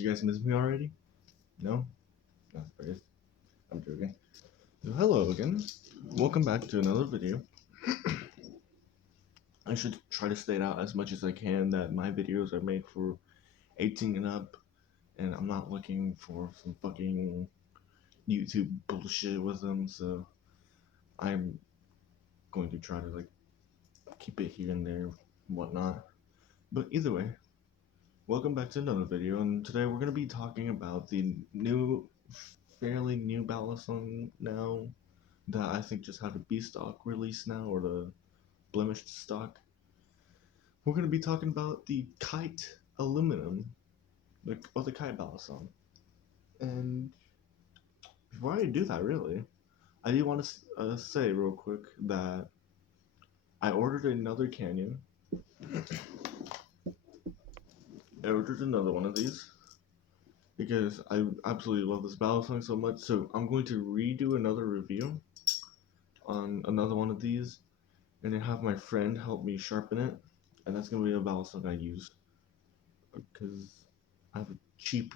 Did you guys miss me already? No? That's great. I'm joking. So hello again. Welcome back to another video. I should try to state out as much as I can that my videos are made for 18 and up, and I'm not looking for some fucking YouTube bullshit with them, so I'm going to try to keep it here and there and whatnot. But either way, welcome back to another video, and today we're going to be talking about the fairly new battle song now that I think just had a B stock release now, or the blemished stock. We're going to be talking about the Kite Aluminum, the Kite battle song. And before I do that, really, I do want to say real quick that I ordered another canyon. I ordered another one of these because I absolutely love this battle song so much. So I'm going to redo another review on another one of these, and then have my friend help me sharpen it. And that's going to be a battle song I use because I have a cheap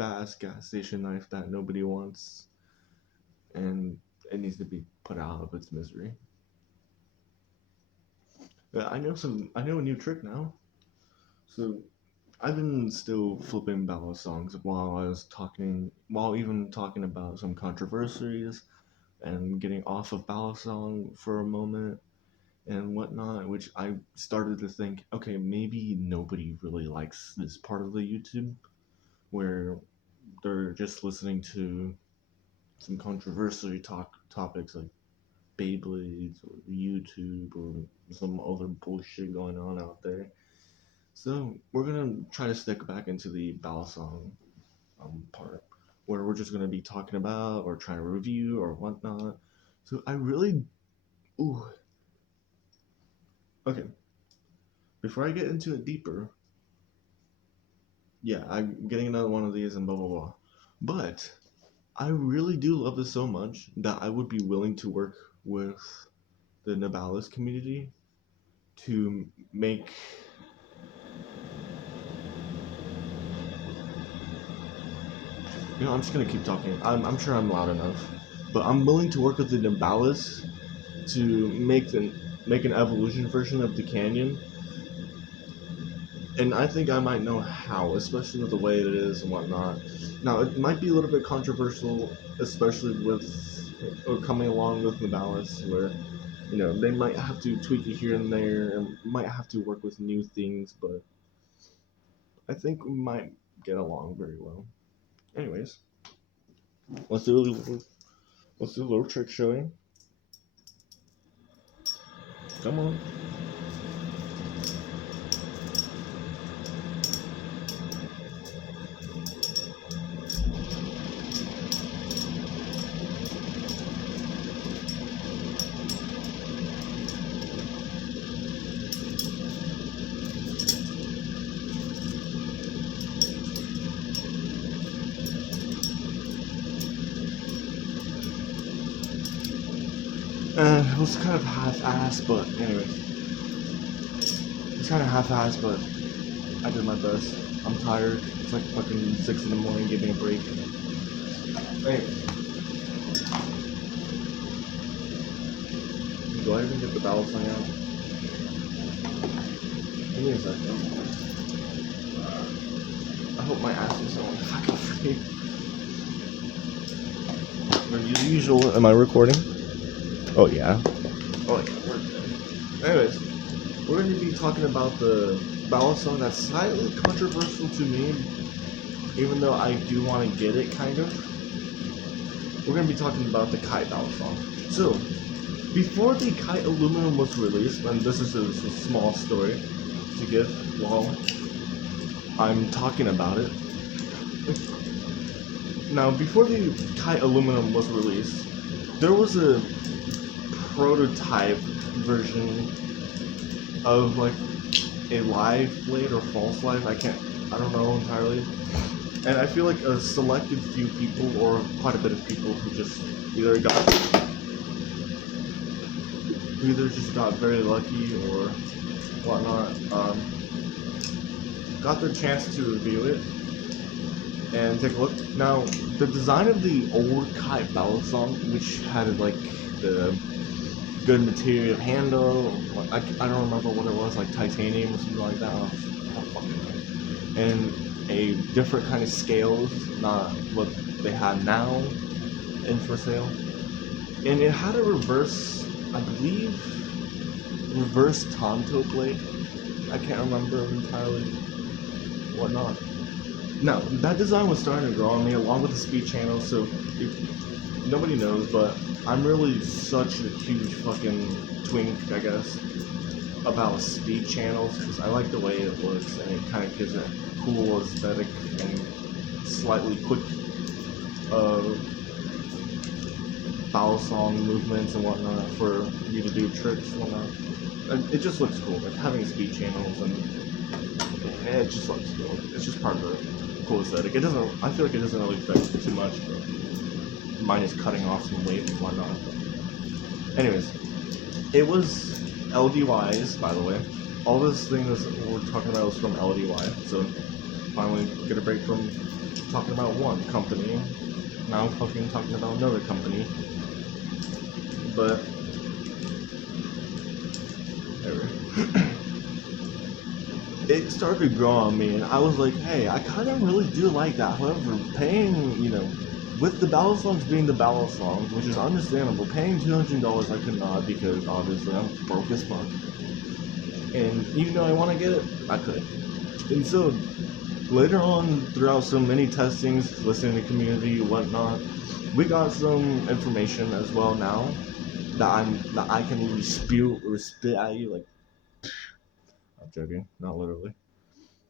ass gas station knife that nobody wants, and it needs to be put out of its misery. I know a new trick now. So I've been still flipping battle songs while even talking about some controversies and getting off of battle song for a moment and whatnot, which I started to think, okay, maybe nobody really likes this part of the YouTube where they're just listening to some controversy topics like Beyblades or YouTube or some other bullshit going on out there. So we're gonna try to stick back into the battle song part, where we're just gonna be talking about or trying to review or whatnot. So okay. Before I get into it deeper, yeah, I'm getting another one of these and blah blah blah. But I really do love this so much that I would be willing to work with the Nabalis community to make I'm just gonna keep talking. I'm sure I'm loud enough, but I'm willing to work with the Nabalis to make an evolution version of the canyon. And I think I might know how, especially with the way it is and whatnot. Now, it might be a little bit controversial, especially coming along with Nabalis, where, they might have to tweak it here and there, and might have to work with new things, but I think we might get along very well. Anyways, let's do a little trick showing. Come on. It was kind of half-assed, but anyways. It's kind of half-assed, but I did my best. I'm tired. It's like fucking 6 in the morning, give me a break. Anyways. Do I even get the battle song out? Give me a second. I hope my ass is on fucking free. The usual, am I recording? Oh yeah. Oh yeah, we're good. Anyways, we're going to be talking about the battle song that's slightly controversial to me, even though I do want to get it, kind of. We're going to be talking about the Kite battle song. So, before the Kite Aluminum was released, and this is a small story to give while I'm talking about it. Now, before the Kite Aluminum was released, there was a prototype version of a live blade or false live. I don't know entirely. And I feel like a selected few people, or quite a bit of people, who just either just got very lucky or whatnot, got their chance to review it, and take a look. Now, the design of the old Kite Battle Song, which had like the good material handle, I don't remember what it was, like titanium or something like that. I don't fucking know. And a different kind of scales, not what they had now in for sale. And it had a reverse, I believe, reverse Tonto blade. I can't remember entirely whatnot. Now, that design was starting to grow on me along with the speed channel, so nobody knows, but I'm really such a huge fucking twink, I guess, about speed channels, because I like the way it looks, and it kind of gives it a cool aesthetic and slightly quick uh, battle song movements and whatnot for you to do tricks and whatnot. And it just looks cool, like having speed channels, and it just looks cool. It's just part of the cool aesthetic. It doesn't, I feel like it doesn't really affect too much, but mine is cutting off some weight and whatnot. Anyways, it was LDY's, by the way. All this thing that we're talking about is from LDY, so finally get a break from talking about one company. Now I'm fucking talking about another company. But it started to grow on me, and I was like, hey, I kind of really do like that. However, paying, with the battle songs being the battle songs, which is understandable, paying $200 I could not, because obviously I'm broke as fuck. And even though I want to get it, I could. And so later on, throughout so many testings, listening to community, whatnot, we got some information as well now that I can really spew or spit at you. Like, I'm joking, not literally,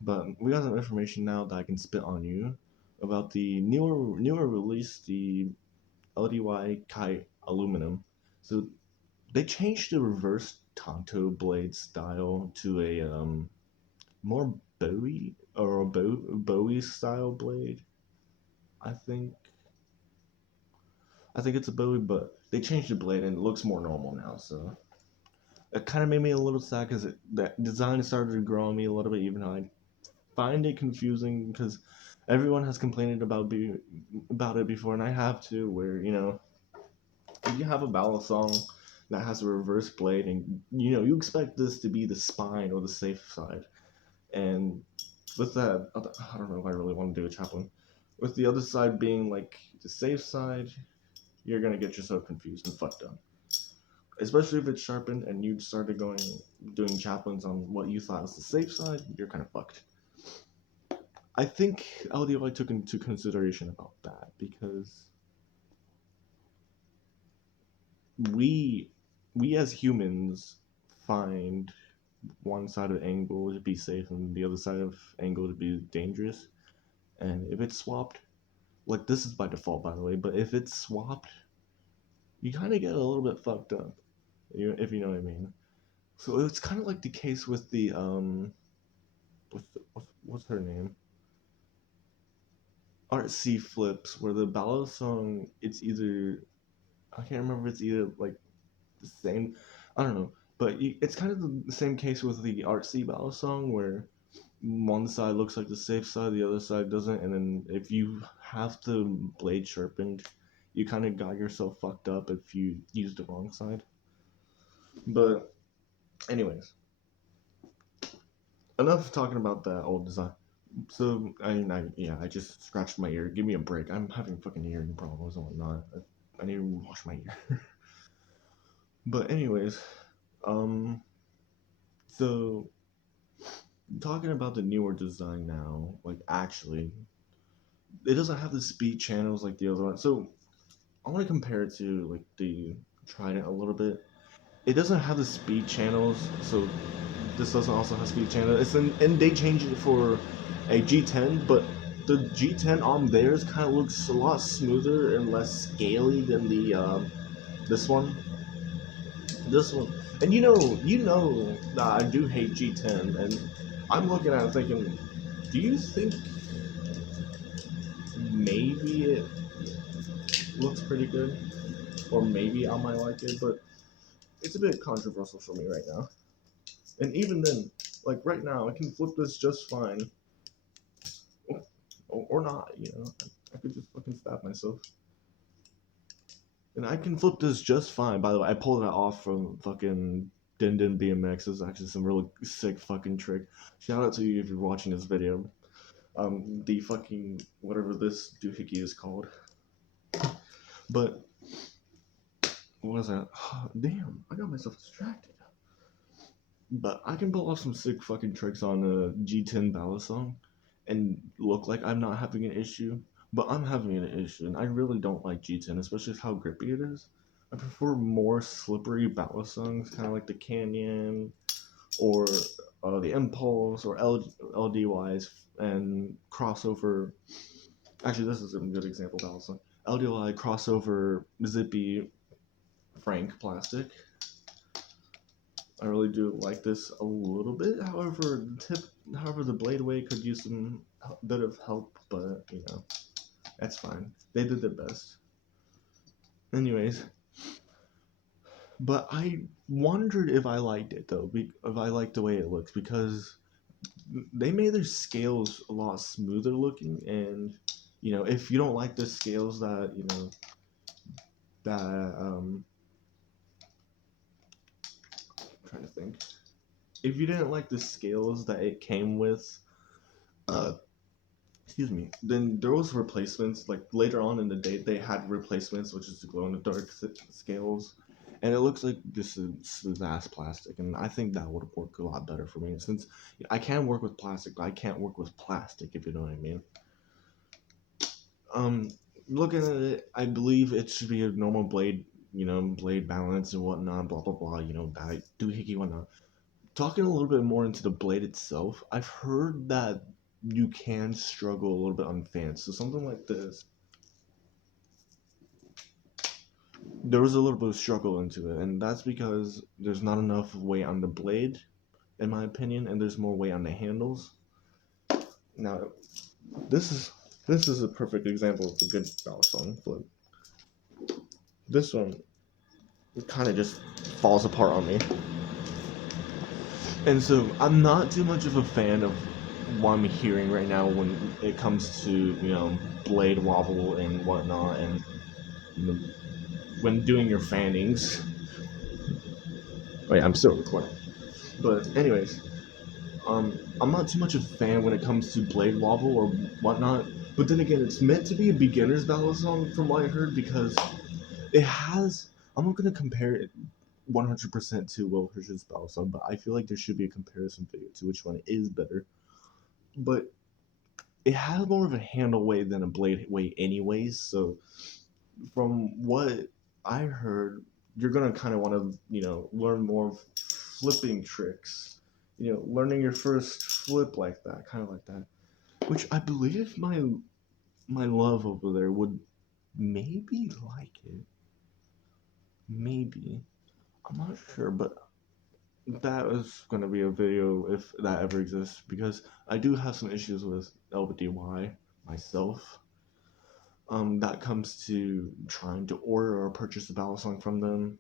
but we got some information now that I can spit on you about the newer release, the LDY Kite Aluminum. So they changed the reverse Tonto blade style to a more Bowie style blade. I think it's a Bowie, but they changed the blade and it looks more normal now. So it kind of made me a little sad because that design started to grow on me a little bit, even though I find it confusing because everyone has complained about it before, and I have too. Where if you have a ballad song that has a reverse blade, and you expect this to be the spine or the safe side, and with that, I don't know if I really want to do a chaplain. With the other side being like the safe side, you're gonna get yourself confused and fucked up. Especially if it's sharpened and you started doing chaplains on what you thought was the safe side, you're kind of fucked. I think LDY took into consideration about that because we as humans find one side of the angle to be safe and the other side of angle to be dangerous. And if it's swapped, like this is by default by the way, but if it's swapped, you kind of get a little bit fucked up, if you know what I mean. So it's kind of like the case with the what's her name? Artsy Flips, where the ballad song, it's either, I can't remember if it's either like the same, I don't know, but it's kind of the same case with the Artsy ballad song where one side looks like the safe side, the other side doesn't, and then if you have the blade sharpened, you kind of got yourself fucked up if you use the wrong side. But anyways, enough talking about that old design. So I just scratched my ear. Give me a break. I'm having fucking hearing problems and whatnot. I need to wash my ear. But anyways, um, so talking about the newer design now, like actually, it doesn't have the speed channels like the other one. So I want to compare it to like the Trident a little bit. It doesn't have the speed channels, so this doesn't also have speed channel. And they changed it for a G10, but the G10 on theirs kind of looks a lot smoother and less scaly than the this one. This one, and that I do hate G10, and I'm looking at it thinking, do you think maybe it looks pretty good, or maybe I might like it, but it's a bit controversial for me right now. And even then, like right now, I can flip this just fine. or not, you know. I could just fucking stab myself. And I can flip this just fine. By the way, I pulled that off from fucking Din Din BMX. It's actually some really sick fucking trick. Shout out to you if you're watching this video. The fucking whatever this doohickey is called. But what was that? Damn, I got myself distracted. But I can pull off some sick fucking tricks on a G10 ballast song and look like I'm not having an issue, but I'm having an issue, and I really don't like G10, especially with how grippy it is. I prefer more slippery ballast songs, kind of like the Canyon or the Impulse or LDYs and crossover. Actually, this is a good example ballast song. LDY crossover Zippy Frank plastic. I really do like this a little bit. However, the blade weight could use some bit of help, but you know, that's fine. They did their best. Anyways, but I wondered if I liked it though, if I liked the way it looks, because they made their scales a lot smoother looking, and you know, if you don't like the scales that you know that I'm trying to think. If you didn't like the scales that it came with, excuse me, then there was replacements. Like later on in the day, they had replacements, which is the glow in the dark scales, and it looks like this is smooth ass plastic, and I think that would work a lot better for me since I can work with plastic, but I can't work with plastic, if you know what I mean. Um, Looking at it, I believe it should be a normal blade, you know, blade balance and whatnot, blah blah blah, you know, that doohickey whatnot. Talking a little bit more into the blade itself, I've heard that you can struggle a little bit on fans. So something like this, there was a little bit of struggle into it, and that's because there's not enough weight on the blade, in my opinion, and there's more weight on the handles. Now, this is a perfect example of a good ballast song flip. This one, it kind of just falls apart on me. And so I'm not too much of a fan of what I'm hearing right now when it comes to, you know, blade wobble and whatnot, and you know, when doing your fannings. Oh yeah, I'm still recording. But anyways, I'm not too much of a fan when it comes to blade wobble or whatnot. But then again, it's meant to be a beginner's ballad song from what I heard, because it has. I'm not gonna compare it 100% to Will Hirsch's ballad song, but I feel like there should be a comparison video to which one is better. But it has more of a handle weight than a blade weight anyways, so from what I heard, you're gonna kind of want to, you know, learn more flipping tricks, you know, learning your first flip like that, kind of like that, which I believe my love over there would maybe like it, maybe, I'm not sure, but that is going to be a video if that ever exists, because I do have some issues with LDY myself. That comes to trying to order or purchase a ballad song from them,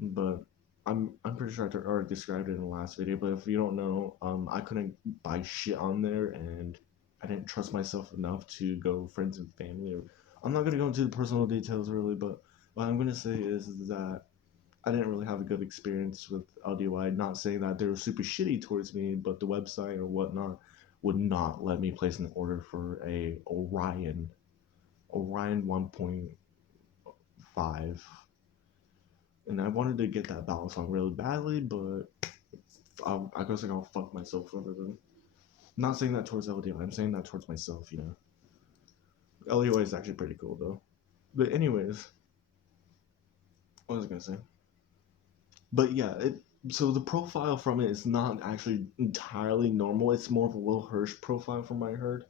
but I'm pretty sure I already described it in the last video. But if you don't know, I couldn't buy shit on there, and I didn't trust myself enough to go friends and family. Or I'm not gonna go into the personal details really, but what I'm gonna say is that I didn't really have a good experience with LDY. Not saying that they were super shitty towards me, but the website or whatnot would not let me place an order for a Orion 1.5, and I wanted to get that ballad song really badly, but I guess I'll fuck myself over them. Not saying that towards LDY, I'm saying that towards myself, you know. LDY is actually pretty cool though. But anyways, what was I gonna say? But yeah, so the profile from it is not actually entirely normal. It's more of a Will Hirsch profile from what I heard,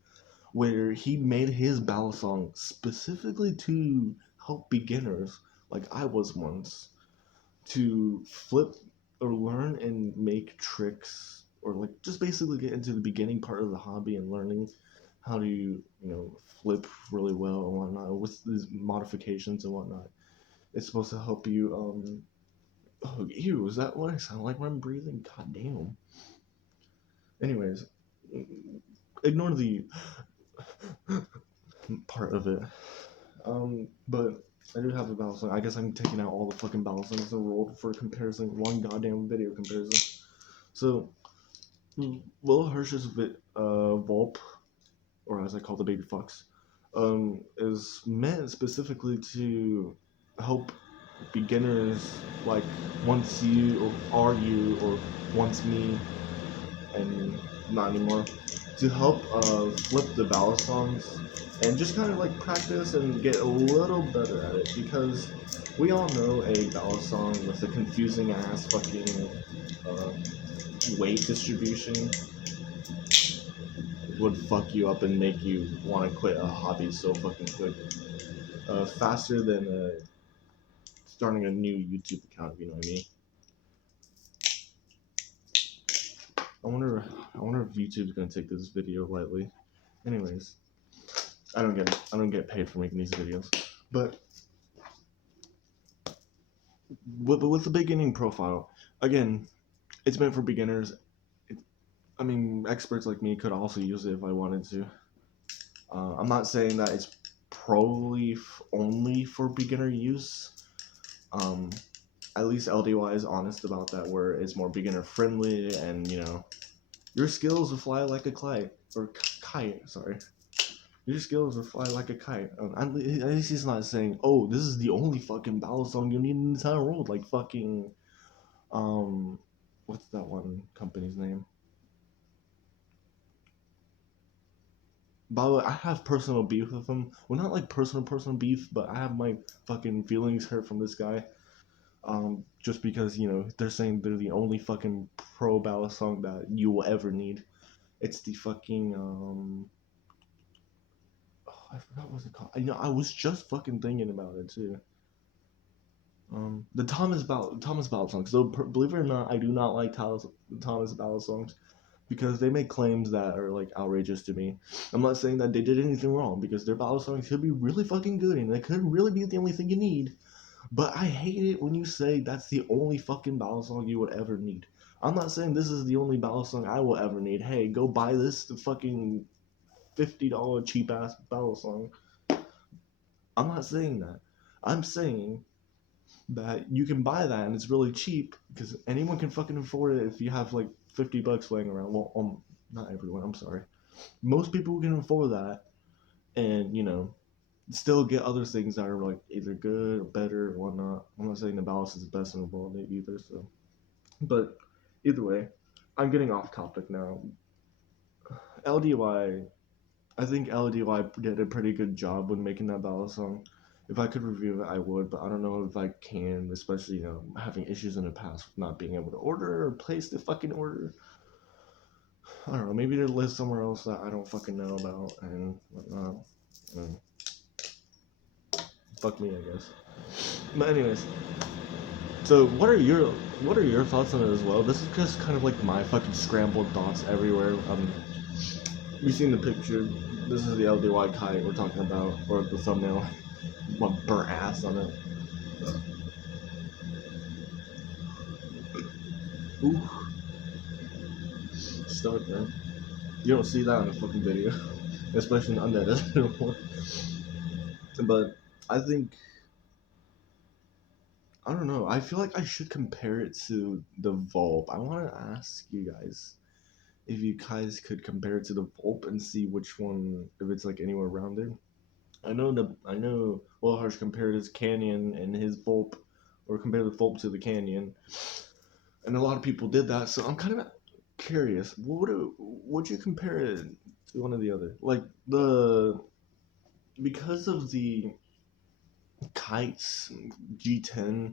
where he made his ballad song specifically to help beginners, like I was once, to flip or learn and make tricks, or like just basically get into the beginning part of the hobby and learning how to, you know, flip really well and whatnot with these modifications and whatnot. It's supposed to help you. Oh, ew, is that what I sound like when I'm breathing? God damn. Anyways, ignore the part of it. But I do have a battle song. I guess I'm taking out all the fucking battle songs in the world for comparison, one goddamn video comparison. So, Will Hirsch's Volp, or as I call the baby fox, is meant specifically to help beginners like once you or are you or once me and not anymore, to help flip the ballad songs and just kind of like practice and get a little better at it, because we all know a ballad song with a confusing ass fucking uh, weight distribution would fuck you up and make you want to quit a hobby so fucking quick, faster than starting a new YouTube account, if you know what I mean. I wonder if YouTube's gonna take this video lightly. Anyways, I don't get paid for making these videos, but with the beginning profile, again, it's meant for beginners. I mean, experts like me could also use it if I wanted to. I'm not saying that it's probably only for beginner use. At least LDY is honest about that, where it's more beginner friendly, and you know, your skills will fly like a kite, or kite. Sorry, your skills will fly like a kite. At least he's not saying, "Oh, this is the only fucking battle song you need in the entire world," like fucking, what's that one company's name? By the way, I have personal beef with him. Well, not like personal beef, but I have my fucking feelings hurt from this guy. Just because, you know, they're saying they're the only fucking pro ballad song that you will ever need. It's the fucking I forgot what it's called. You know, I was just fucking thinking about it too. The Thomas Ballad songs. So believe it or not, I do not like Thomas Ballad songs, because they make claims that are like outrageous to me. I'm not saying that they did anything wrong, because their ballad songs could be really fucking good and they could really be the only thing you need. But I hate it when you say that's the only fucking ballad song you would ever need. I'm not saying this is the only ballad song I will ever need. Hey, go buy this fucking $50 cheap ass ballad song. I'm not saying that. I'm saying that you can buy that and it's really cheap, because anyone can fucking afford it if you have like $50 laying around. Well, not everyone. I'm sorry. Most people can afford that, and you know, still get other things that are like either good or better or whatnot. I'm not saying the balance is the best in the world either. So, but either way, I'm getting off topic now. LDY, I think LDY did a pretty good job when making that ballad song. If I could review it, I would, but I don't know if I can, especially, you know, having issues in the past with not being able to order or place the fucking order. I don't know, maybe they live somewhere else that I don't fucking know about and whatnot. And fuck me, I guess. But anyways, so what are your thoughts on it as well? This is just kind of like my fucking scrambled thoughts everywhere. You've seen the picture. This is the LDY Kite we're talking about, or the thumbnail. My burnt ass on it. Ooh, stomach man. You don't see that in the fucking video, especially in the unedited one. But I think, I don't know. I feel like I should compare it to the Volp. I want to ask you guys if you guys could compare it to the Volp and see which one, if it's like anywhere around there. I know Will Harsh compared his Canyon and his Volp, or compared the Volp to the Canyon, and a lot of people did that. So I'm kind of curious. Would you compare it to one or the other? Like because of the Kite's G10,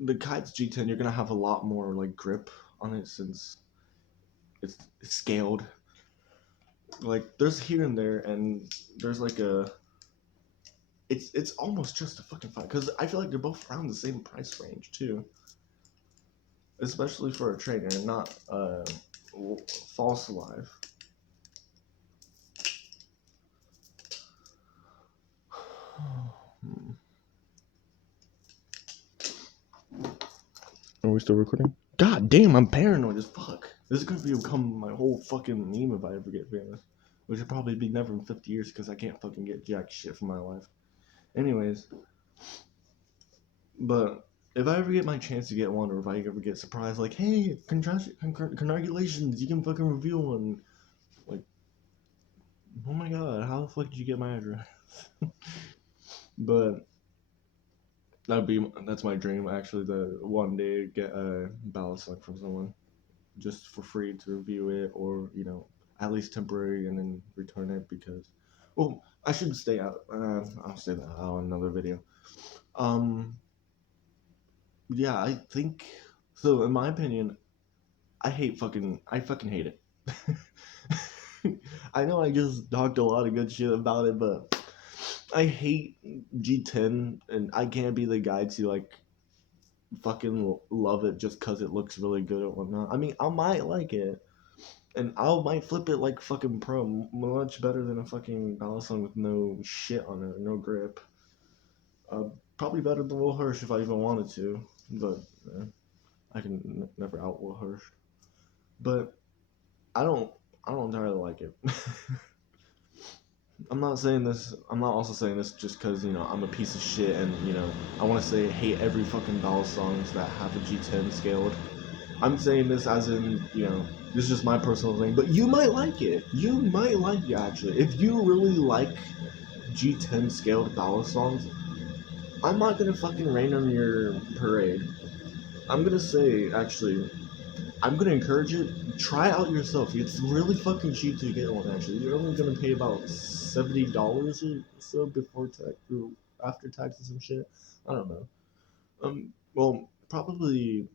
the Kite's G10, you're gonna have a lot more like grip on it, since it's scaled. Like there's here and there, and there's like a it's almost just a fucking fight, because I feel like they're both around the same price range too, especially for a trainer, not false alive. Are we still recording? God damn, I'm paranoid as fuck. This is gonna become my whole fucking meme if I ever get famous. which will probably be never in 50 years because I can't fucking get jack shit for my life. Anyways, but if I ever get my chance to get one, or if I ever get surprised, like, hey, congratulations, you can fucking review one. Like, oh my god, how the fuck did you get my address? But that's my dream, actually, to one day get a ballast suck from someone just for free to review it, or at least temporary, and then return it because, well, I should stay out. I'll say that out in another video. Yeah, I think so. In my opinion, I fucking hate it. I know I just talked a lot of good shit about it, but I hate G10, and I can't be the guy to like fucking love it just because it looks really good or whatnot. I mean, I might like it, and I might flip it like fucking pro, much better than a fucking ballast song with no shit on it, no grip. Probably better than Will Hirsch if I even wanted to, but I can never out Will Hirsch. But I don't entirely like it. I'm not saying this. I'm not also saying this just because I'm a piece of shit and I want to say hate every fucking ballast songs that have a G10 scaled. I'm saying this as in this is just my personal thing. But you might like it. You might like it actually. If you really like G10 scaled ballast songs, I'm not gonna fucking rain on your parade. I'm gonna say actually I'm gonna encourage it. Try it out yourself. It's really fucking cheap to get one. Actually, you're only gonna pay about $70 or so before tax or after taxes and shit. I don't know. Well, probably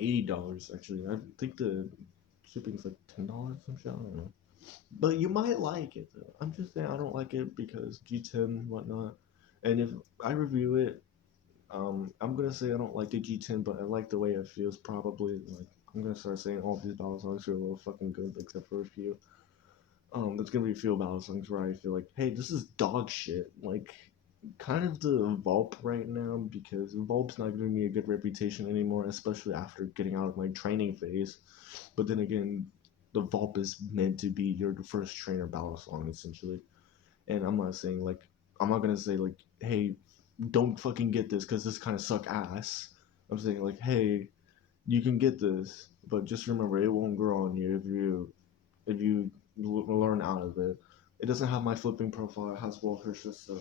$80 actually. I think the shipping's like $10 some shit. I don't know. But you might like it though. I'm just saying I don't like it because G10 whatnot. And if I review it, I'm gonna say I don't like the G10, but I like the way it feels. Probably like I'm gonna start saying all these battle songs are a little fucking good, except for a few. There's gonna be a few battle songs where I feel like, hey, this is dog shit. Like, kind of the Volp right now because Volp's not giving me a good reputation anymore, especially after getting out of my training phase. But then again, the Volp is meant to be your first trainer battle song essentially, and I'm not gonna say like, hey, don't fucking get this because this kind of suck ass. I'm saying like, hey, you can get this, but just remember it won't grow on you if you learn out of it. It doesn't have my flipping profile. It has Will Hirsch's, so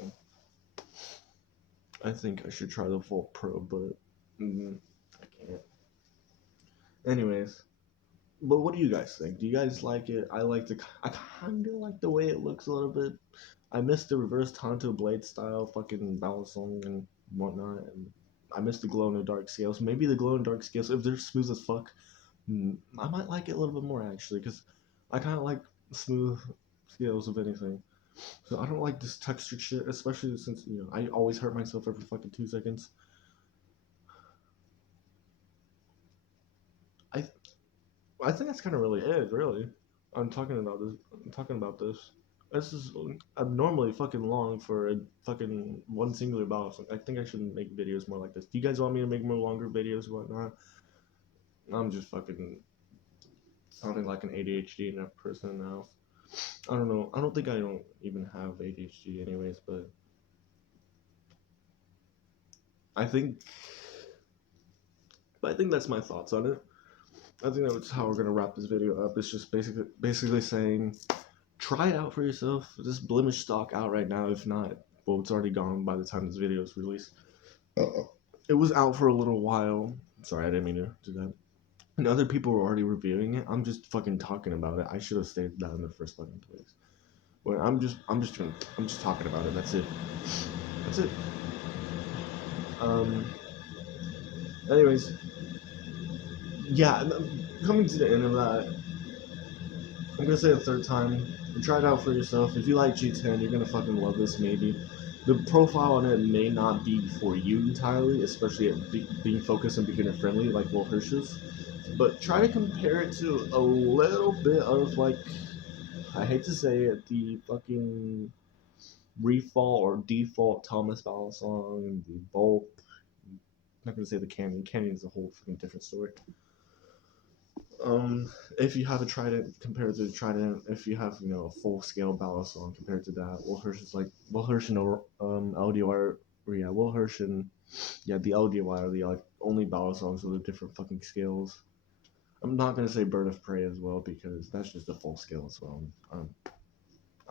I think I should try the Volt Pro, but I can't. Anyways, but what do you guys think? Do you guys like it? I kind of like the way it looks a little bit. I missed the reverse Tonto blade style fucking balance song and whatnot, and I missed the glow in the dark scales. Maybe the glow in the dark scales, if they're smooth as fuck, I might like it a little bit more actually, because I kind of like smooth scales of anything. So I don't like this textured shit, especially since I always hurt myself every fucking 2 seconds. I I think that's kind of really it, really. I'm talking about this. I'm talking about this. This is abnormally fucking long for a fucking one singular battle. So I think I should make videos more like this. Do you guys want me to make more longer videos or whatnot? I'm just fucking sounding like an ADHD enough person now. I don't know. I don't think I don't even have ADHD anyways, but I think I think that's my thoughts on it. I think that's how we're gonna wrap this video up. It's just basically saying try it out for yourself. This blemish stock out right now. If not, well, it's already gone by the time this video is released. It was out for a little while. Sorry, I didn't mean to do that. And other people were already reviewing it. I'm just fucking talking about it. I should have stayed that in the first fucking place. Well, I'm just talking about it. That's it. That's it. Anyways, yeah. Coming to the end of that, I'm gonna say a third time. Try it out for yourself. If you like G10, you're gonna fucking love this. Maybe the profile on it may not be for you entirely, especially at being focused and beginner friendly, like Will Hirsch's. But try to compare it to a little bit of like, I hate to say it, the fucking refall or default Thomas Ball song, the Volp. I'm not gonna say the Canyon. Canyon is a whole fucking different story. If you have a Trident compared to the Trident, if you have a full scale ballad song compared to that, Will Hirsch is like Will Hirsch and LDY, or yeah, Will Hirsch and yeah, the LDY are the like only ballad songs with the different fucking scales. I'm not gonna say Bird of Prey as well because that's just a full scale as well. I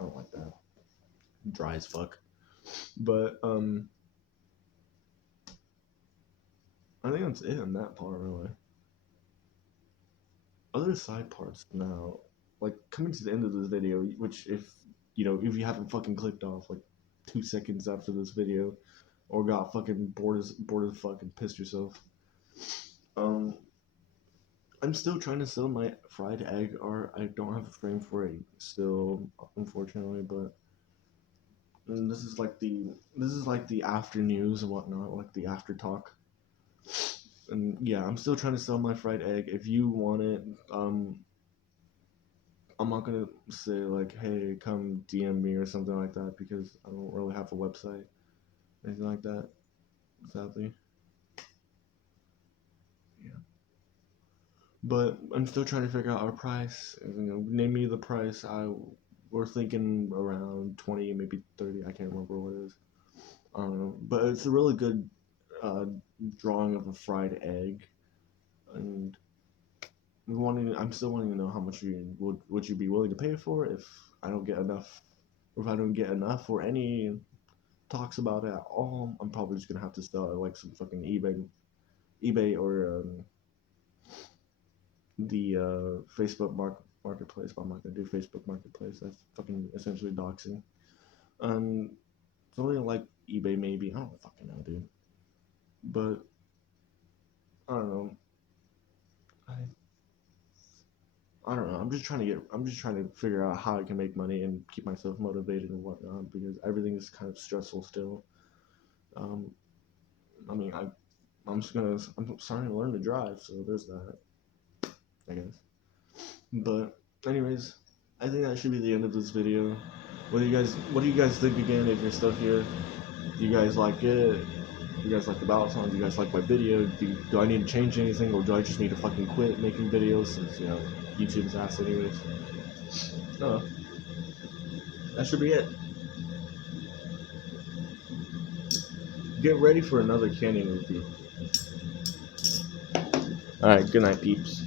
don't like that. Dry as fuck. But I think that's it on that part really. Other side parts now, like coming to the end of this video, which if you haven't fucking clicked off like 2 seconds after this video, or got fucking bored as fuck and pissed yourself, um, I'm still trying to sell my fried egg art. I don't have a frame for it still, unfortunately, but this is like the after news and whatnot, like the after talk. And yeah, I'm still trying to sell my fried egg. If you want it, I'm not gonna say like, hey, come DM me or something like that because I don't really have a website, anything like that. Sadly, yeah. But I'm still trying to figure out our price. Name me the price. We're thinking around 20, maybe 30. I can't remember what it is. I don't know, but it's a really good uh, drawing of a fried egg, and I'm still wanting to know how much would you be willing to pay for if I don't get enough, or if I don't get enough or any talks about it at all. I'm probably just gonna have to sell it like some fucking eBay or the Facebook marketplace. But I'm not gonna do Facebook marketplace. That's fucking essentially doxing. Um, something like eBay maybe. I don't fucking know, dude. But I don't know. I I don't know. I'm just trying to figure out how I can make money and keep myself motivated and whatnot because everything is kind of stressful still. Um, I mean, I'm starting to learn to drive, so there's that, I guess. But anyways, I think that should be the end of this video. What do you guys think again if you're still here? Do you guys like it? Do you guys like the battle song? Do you guys like my video? Do I need to change anything, or do I just need to fucking quit making videos since YouTube's ass anyways? No, that should be it. Get ready for another canning review. Alright, good night, peeps.